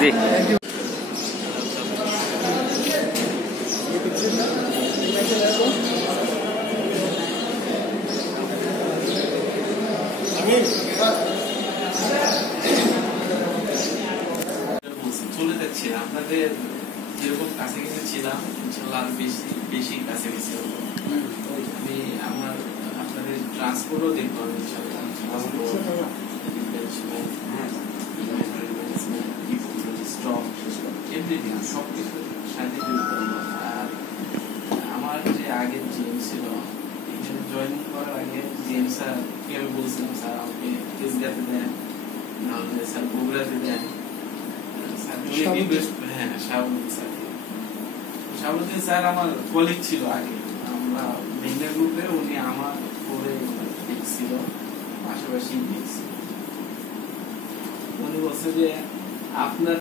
জি। চলে যাচ্ছি আপনাদের যেরকম কাছাকাছি ছিলাম ইনশাল্লাহ বেশি কাছাকাছি হবো। আমি আমার আপনাদের ট্রান্সপোর্টও দেখবো ইনশাল্লাহ। এভরিথিং সবকিছুর সাথে জড়িত। আর আমার যে আগের জিএম ছিল এখানে জয়েনিং করার আগে জিএম স্যার আমি বলছিলাম স্যার আমাকে তেজগাঁতে দেন, নাহলে স্যার বগুড়াতে দেন। হ্যাঁ শাহাবুদ্দিন স্যার আমার কলিগ ছিল আগে, আমরা মেঘনা গ্রুপে, উনি আমার পরে দেখছিল, পাশাপাশি দেখছিল। উনি বলছে যে আপনার